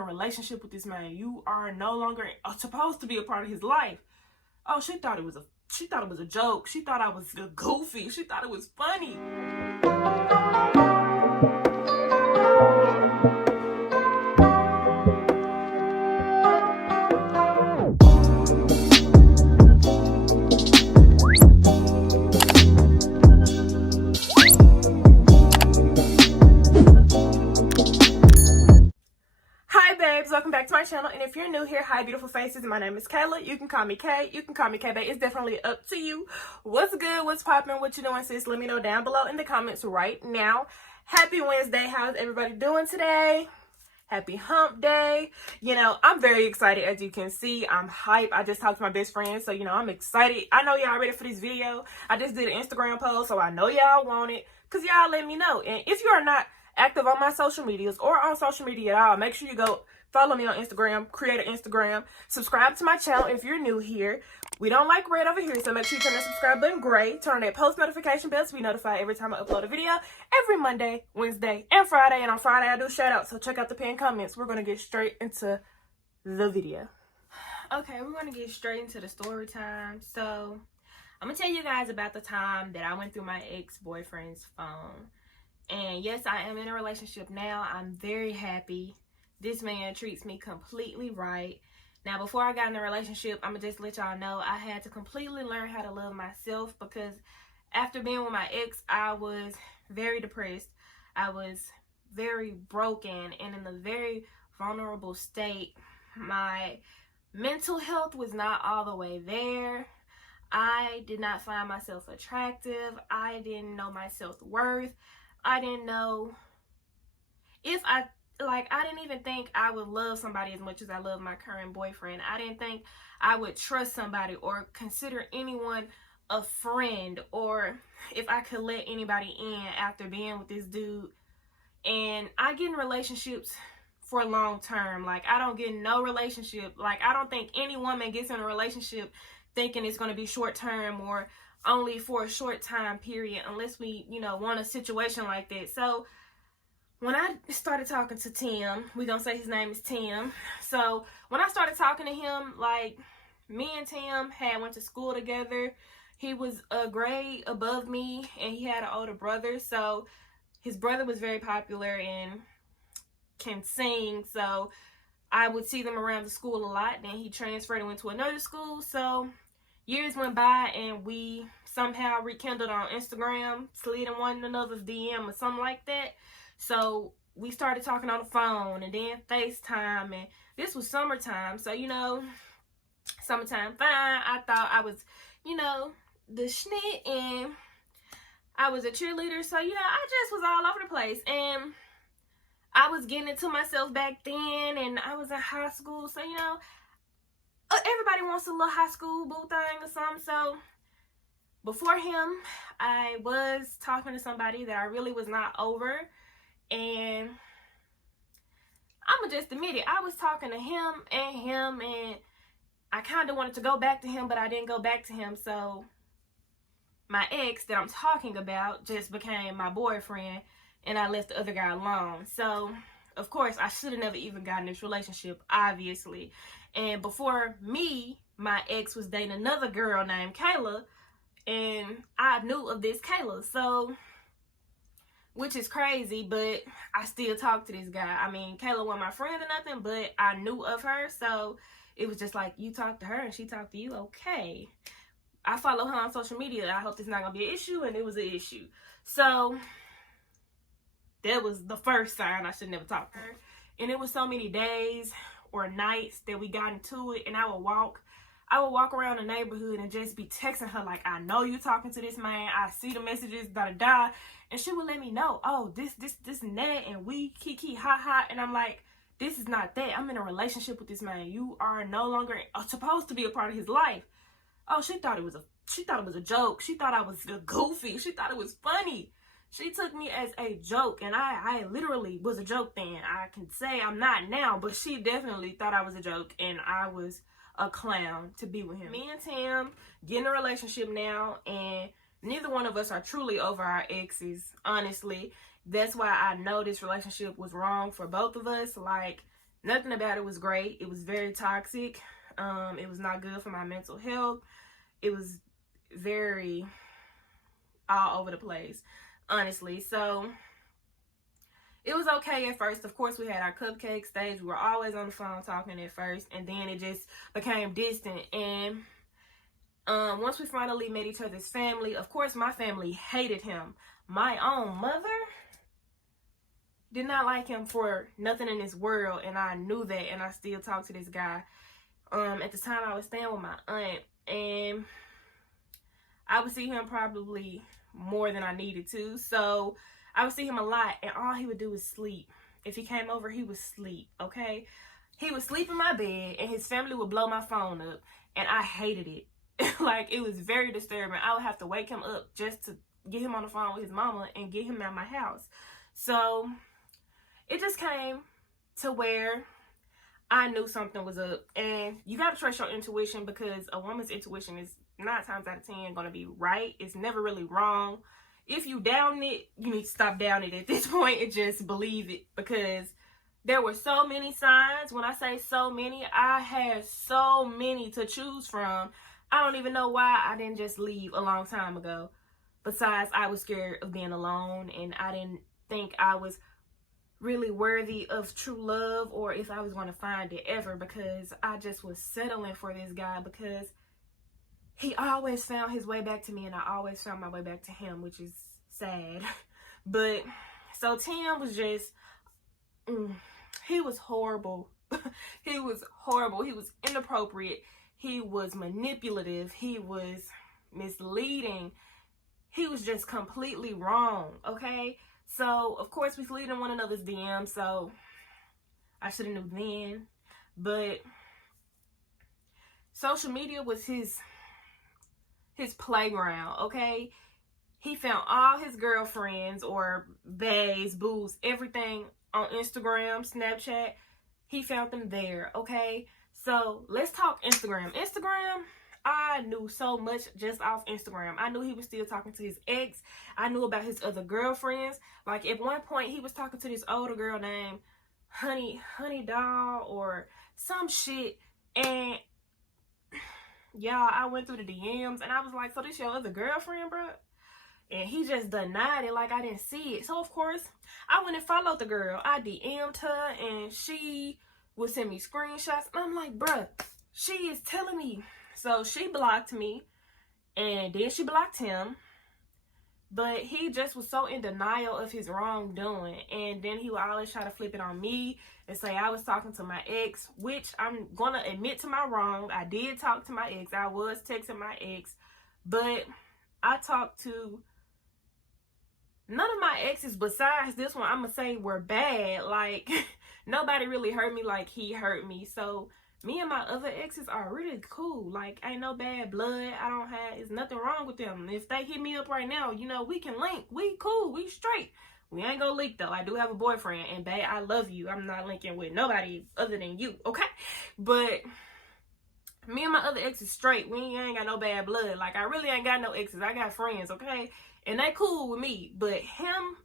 a relationship with this man. You are no longer supposed to be a part of his life. Oh, she thought it was a joke. She thought I was goofy. She thought it was funny. Welcome back to my channel, and if you're new here, hi beautiful faces, my name is Kayla. You can call me Kay, you can call me K-Bay. It's definitely up to you. What's good, what's popping, what you doing, sis? Let me know down below in the comments right now. Happy Wednesday. How's everybody doing today? Happy hump day. You know, I'm very excited. As you can see, I'm hype. I just talked to my best friend, so you know, I'm excited. I know y'all ready for this video. I just did an Instagram post, so I know y'all want it, because y'all let me know. And if you are not active on my social medias or on social media at all, make sure you go follow me on Instagram, create an Instagram, subscribe to my channel if you're new here. We don't like red over here, so make sure you turn that subscribe button gray, turn on that post notification bell to be notified every time I upload a video, every Monday, Wednesday, and Friday. And on Friday, I do shout outs, so check out the pinned comments. We're going to get straight into the video. Okay, we're going to get straight into the story time. So, I'm going to tell you guys about the time that I went through my ex-boyfriend's phone. And yes, I am in a relationship now. I'm very happy. This man treats me completely right. Now, before I got in a relationship, I'm going to just let y'all know I had to completely learn how to love myself, because after being with my ex, I was very depressed. I was very broken and in a very vulnerable state. My mental health was not all the way there. I did not find myself attractive. I didn't know my self-worth. I didn't know if I didn't even think I would love somebody as much as I love my current boyfriend. I didn't think I would trust somebody or consider anyone a friend, or if I could let anybody in after being with this dude. And I get in relationships for long term. Like, I don't get in no relationship. Like, I don't think any woman gets in a relationship thinking it's going to be short term or only for a short time period, unless we, you know, want a situation like that. So when I started talking to Tim, we're going to say his name is Tim. So when I started talking to him, like, me and Tim had went to school together. He was a grade above me, and he had an older brother. So his brother was very popular and can sing. So I would see them around the school a lot. Then he transferred and went to another school. So years went by, and we somehow rekindled on Instagram, slid in one another's DM or something like that. So we started talking on the phone and then FaceTime, and this was summertime. So, you know, summertime fine. I thought I was, you know, the schnit, and I was a cheerleader. So, you know, I just was all over the place, and I was getting into myself back then, and I was in high school. So, you know, everybody wants a little high school boo thing or something. So before him, I was talking to somebody that I really was not over. And I'ma just admit it, I was talking to him, and I kind of wanted to go back to him, but I didn't go back to him. So my ex that I'm talking about just became my boyfriend, and I left the other guy alone. So, of course, I should have never even gotten this relationship, obviously. And before me, my ex was dating another girl named Kayla, and I knew of this Kayla. So, which is crazy, but I still talk to this guy. I mean, Kayla wasn't my friend or nothing, but I knew of her. So it was just like, you talk to her and she talked to you. Okay. I follow her on social media. I hope this is not going to be an issue. And it was an issue. So that was the first sign I should never talk to her. And it was so many days or nights that we got into it. And I would walk around the neighborhood and just be texting her like, I know you talking to this man. I see the messages, da-da-da. And she would let me know, oh, this and that, and we kiki ha. And I'm like, this is not that. I'm in a relationship with this man. You are no longer supposed to be a part of his life. Oh, she thought it was a joke. She thought I was goofy. She thought it was funny. She took me as a joke, and I literally was a joke then. I can say I'm not now, but she definitely thought I was a joke, and I was a clown to be with him. Me and Tim get in a relationship now, and neither one of us are truly over our exes, honestly. That's why I know this relationship was wrong for both of us. Like, Nothing about it was great. It was very toxic. It was not good for my mental health. It was very all over the place, honestly. So it was okay at first. Of course, we had our cupcake stage. We were always on the phone talking at first, and then it just became distant. And once we finally met each other's family, of course, my family hated him. My own mother did not like him for nothing in this world, and I knew that, and I still talk to this guy. At the time, I was staying with my aunt, and I would see him probably more than I needed to. So I would see him a lot, and all he would do is sleep. If he came over, he would sleep, okay? He would sleep in my bed, and his family would blow my phone up, and I hated it. Like, it was very disturbing. I would have to wake him up just to get him on the phone with his mama and get him out of my house. So it just came to where I knew something was up. And you got to trust your intuition, because a woman's intuition is 9 times out of 10 going to be right. It's never really wrong. If you down it, you need to stop doubting it at this point and just believe it, because there were so many signs. When I say so many, I had so many to choose from. I don't even know why I didn't just leave a long time ago. Besides, I was scared of being alone, and I didn't think I was really worthy of true love, or if I was going to find it ever, because I just was settling for this guy, because he always found his way back to me, and I always found my way back to him, which is sad. But so Tim was just he was horrible. He was horrible. He was inappropriate. He was manipulative. He was misleading. He was just completely wrong, okay? So, of course, we slid in one another's DMs, so I should have knew then. But social media was his playground, okay? He found all his girlfriends or baes, boos, everything on Instagram, Snapchat. He found them there, okay? So, let's talk Instagram. Instagram, I knew so much just off Instagram. I knew he was still talking to his ex. I knew about his other girlfriends. Like, at one point, he was talking to this older girl named Honey Doll or some shit. And, y'all, I went through the DMs, and I was like, so this your other girlfriend, bro? And he just denied it like I didn't see it. So, of course, I went and followed the girl. I DM'd her, and she would send me screenshots. And I'm like, bruh, she is telling me. So she blocked me, and then she blocked him. But he just was so in denial of his wrongdoing. And then he would always try to flip it on me and say I was talking to my ex, which I'm going to admit to my wrong. I did talk to my ex. I was texting my ex. But I talked to none of my exes besides this one, I'm going to say, were bad. Like, nobody really hurt me like he hurt me. So me and my other exes are really cool. Like, ain't no bad blood. It's nothing wrong with them. If they hit me up right now, you know, we can link. We cool. We straight. We ain't gonna link, though. I do have a boyfriend, and babe, I love you. I'm not linking with nobody other than you, okay? But me and my other exes straight. We ain't got no bad blood. Like, I really ain't got no exes. I got friends, okay? And they cool with me. But him,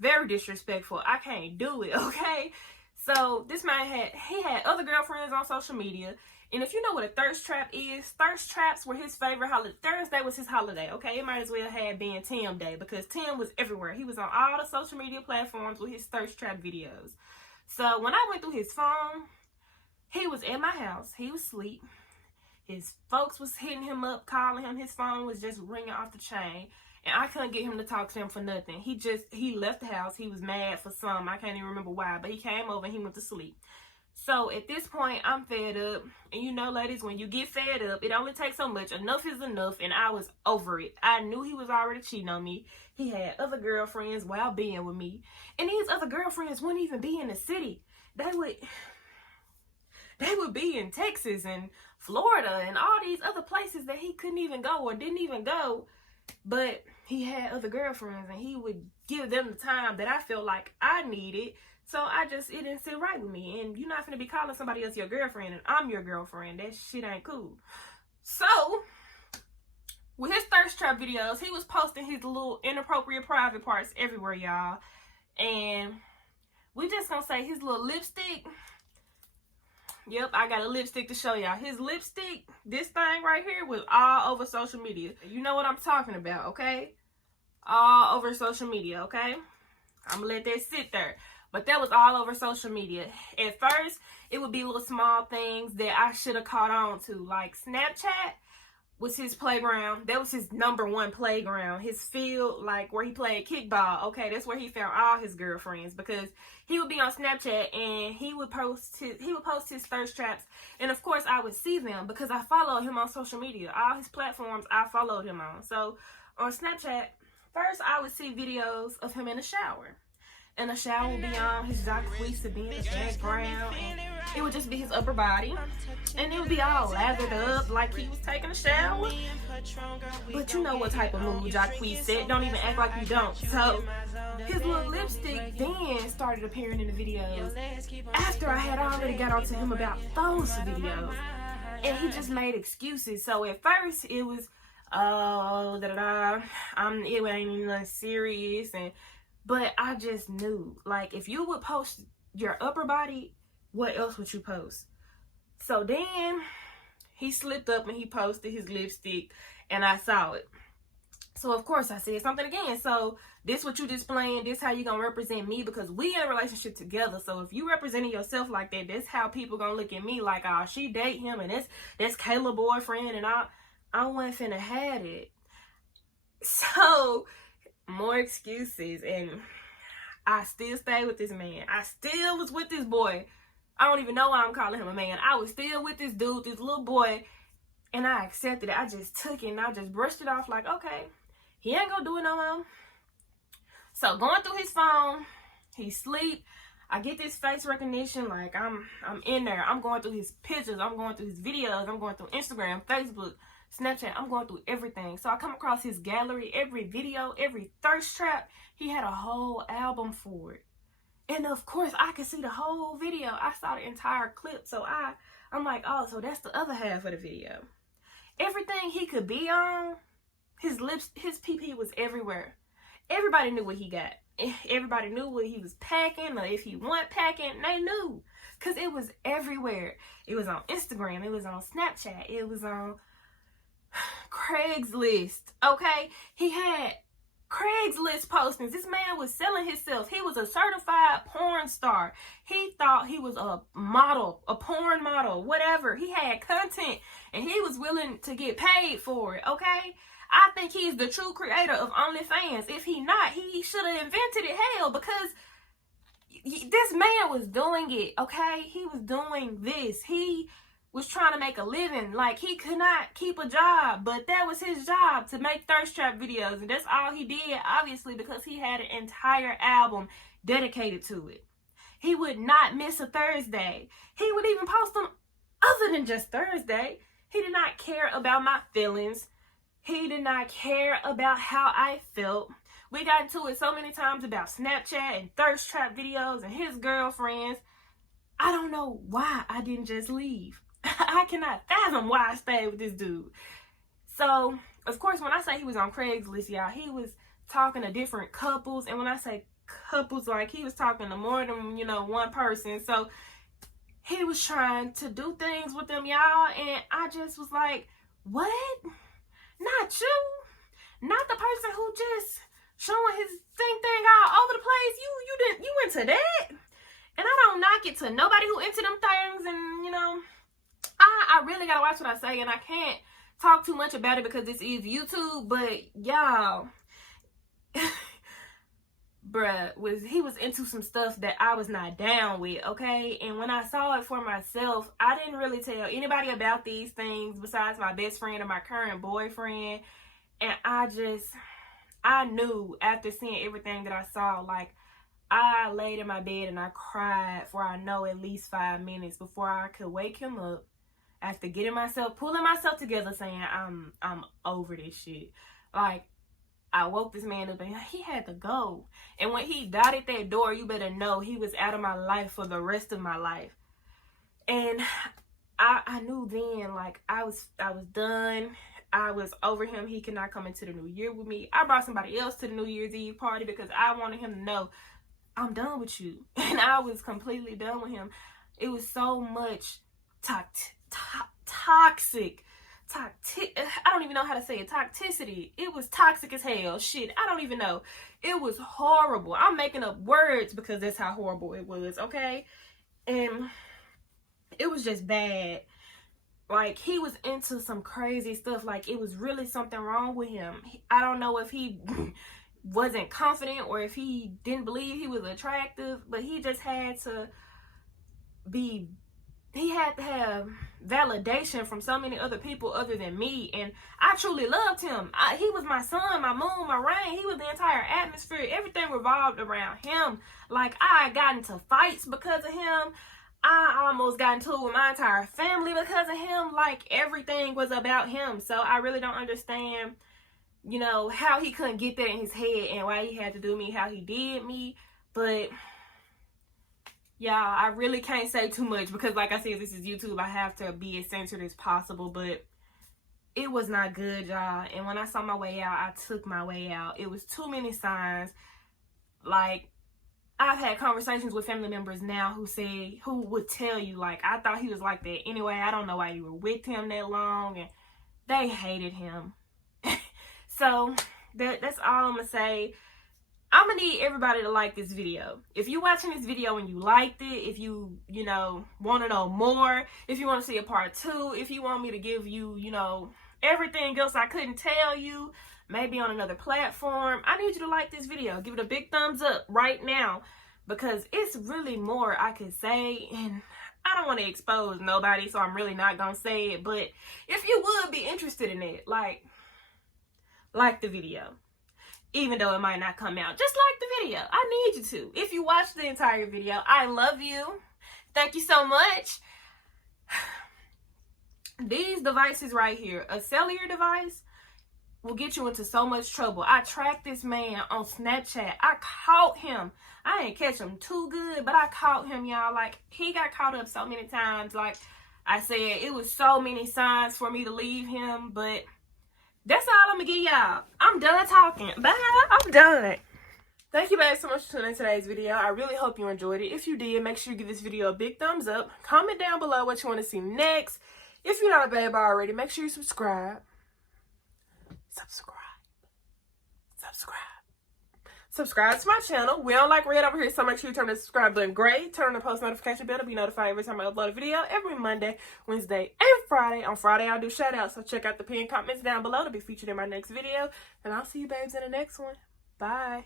very disrespectful. I can't do it, okay? So this man had other girlfriends on social media. And if you know what a thirst trap is, thirst traps were his favorite holiday. Thursday was his holiday, okay? It might as well have been Tim Day, because Tim was everywhere. He was on all the social media platforms with his thirst trap videos. So when I went through his phone, he was in my house. He was asleep. His folks was hitting him up, calling him. His phone was just ringing off the chain. And I couldn't get him to talk to him for nothing. He left the house. He was mad for some. I can't even remember why. But he came over and he went to sleep. So at this point, I'm fed up. And you know, ladies, when you get fed up, it only takes so much. Enough is enough. And I was over it. I knew he was already cheating on me. He had other girlfriends while being with me. And these other girlfriends wouldn't even be in the city. They would be in Texas and Florida and all these other places that he couldn't even go or didn't even go. But he had other girlfriends, and he would give them the time that I felt like I needed. So it didn't sit right with me. And you're not going to be calling somebody else your girlfriend, and I'm your girlfriend. That shit ain't cool. So with his thirst trap videos, he was posting his little inappropriate private parts everywhere, y'all. And we just gonna say his little lipstick, Yep, I got a lipstick to show y'all. His lipstick, this thing right here, was all over social media. You know what I'm talking about, okay? All over social media, okay? I'm gonna let that sit there. But that was all over social media. At first, it would be little small things that I should have caught on to. Like Snapchat was his playground. That was his #1 playground. His field, like where he played kickball. Okay, that's where he found all his girlfriends, because he would be on Snapchat and he would post his thirst traps. And of course, I would see them because I followed him on social media. All his platforms I followed him on. So on Snapchat, first I would see videos of him in the shower. And the shower would be on, his jacuzzi would be in the background, and it would just be his upper body, and it would be all lathered up like he was taking a shower. But you know what type of mood jacuzzi said, don't even act like you don't. So his little lipstick then started appearing in the videos after I had already got onto him about those videos, and he just made excuses. So at first it was, it ain't even nothing serious, but I just knew, like, if you would post your upper body, what else would you post? So then he slipped up and he posted his lipstick, and I saw it. So of course I said something again. So this what you displaying, this how you gonna represent me, because we in a relationship together. So if you representing yourself like that, that's how people gonna look at me, like, oh, she date him and that's Kayla's boyfriend, and I wasn't finna have it. So more excuses, and I still stayed with this man. I still was with this boy. I don't even know why I'm calling him a man. I was still with this dude, this little boy, and I accepted it. I just took it and I just brushed it off like, okay, he ain't gonna do it no more. So going through his phone, he sleep. I get this face recognition, like I'm in there. I'm going through his pictures. I'm going through his videos. I'm going through Instagram, Facebook, Snapchat. I'm going through everything. So I come across his gallery, every video, every thirst trap. He had a whole album for it. And of course, I could see the whole video. I saw the entire clip. So I'm like, oh, so that's the other half of the video. Everything he could be on, his lips, his PP was everywhere. Everybody knew what he got. Everybody knew what he was packing, or if he wasn't packing, they knew. Because it was everywhere. It was on Instagram. It was on Snapchat. It was on Craigslist, okay? He had Craigslist postings. This man was selling himself. He was a certified porn star. He thought he was a model, a porn model, whatever. He had content, and he was willing to get paid for it, okay? I think he's the true creator of OnlyFans. If he not, he should have invented it, hell, because this man was doing it, okay? He was doing this. He was trying to make a living. Like, he could not keep a job, but that was his job, to make thirst trap videos, and that's all he did, obviously, because he had an entire album dedicated to it. He would not miss a Thursday. He would even post them other than just Thursday. He did not care about my feelings. He did not care about how I felt. We got into it so many times about Snapchat and thirst trap videos and his girlfriends. I don't know why I didn't just leave. I cannot fathom why I stayed with this dude. So, of course, when I say he was on Craigslist, y'all, he was talking to different couples. And when I say couples, like, he was talking to more than, one person. So, he was trying to do things with them, y'all. And I just was like, what? Not you. Not the person who just showing his thing all over the place. You into that? And I don't knock it to nobody who into them things. And, I really gotta watch what I say. And I can't talk too much about it because this is YouTube. But, y'all, bruh, he was into some stuff that I was not down with, okay? And when I saw it for myself, I didn't really tell anybody about these things besides my best friend and my current boyfriend. And I knew after seeing everything that I saw, like, I laid in my bed and I cried for, I know, at least 5 minutes before I could wake him up after pulling myself together, saying, I'm over this shit. Like, I woke this man up and he had to go. And when he dotted that door, you better know he was out of my life for the rest of my life. And I knew then, like, I was done. I was over him. He could not come into the new year with me. I brought somebody else to the New Year's Eve party because I wanted him to know, I'm done with you. And I was completely done with him. It was so much toxic. I don't even know how to say it. Toxicity. It was toxic as hell. Shit, I don't even know. It was horrible. I'm making up words because that's how horrible it was, okay? And it was just bad. Like, he was into some crazy stuff. Like, it was really something wrong with him. I don't know if he wasn't confident or if he didn't believe he was attractive, but he just had to be... He had to have validation from so many other people other than me, and I truly loved him. He was my sun, my moon, my rain. He was the entire atmosphere. Everything revolved around him. Like, I got into fights because of him. I almost got into it with my entire family because of him. Like, everything was about him. So I really don't understand, you know, how he couldn't get that in his head and why he had to do me how he did me. But y'all, I really can't say too much because, like I said, this is YouTube. I have to be as censored as possible, but it was not good, y'all. And when I saw my way out, I took my way out. It was too many signs. Like, I've had conversations with family members now who would tell you, like, I thought he was like that anyway. I don't know why you were with him that long, and they hated him. So that's all I'm gonna say. I'm gonna need everybody to like this video. If you're watching this video and you liked it, if you know, want to know more, if you want to see a part 2, if you want me to give you, you know, everything else I couldn't tell you, maybe on another platform, I need you to like this video. Give it a big thumbs up right now because it's really more I could say, and I don't want to expose nobody, so I'm really not gonna say it. But if you would be interested in it, like the video. Even though it might not come out, just like the video. I need you to. If you watch the entire video, I love you. Thank you so much. These devices right here, a cellular device, will get you into so much trouble. I tracked this man on Snapchat. I caught him. I ain't catch him too good, but I caught him, y'all. Like, he got caught up so many times. Like I said, it was so many signs for me to leave him, but that's all I'm gonna give y'all. I'm done talking. Bye. I'm done. Thank you guys so much for tuning in today's video. I really hope you enjoyed it. If you did, make sure you give this video a big thumbs up. Comment down below what you want to see next. If you're not a babe already, make sure you subscribe. Subscribe to my channel. We don't like red over here, so make sure you turn the subscribe button gray. Turn on the post notification bell to be notified every time I upload a video every Monday, Wednesday, and Friday. On Friday, I'll do shout outs, so check out the pinned comments down below to be featured in my next video. And I'll see you babes in the next one. Bye.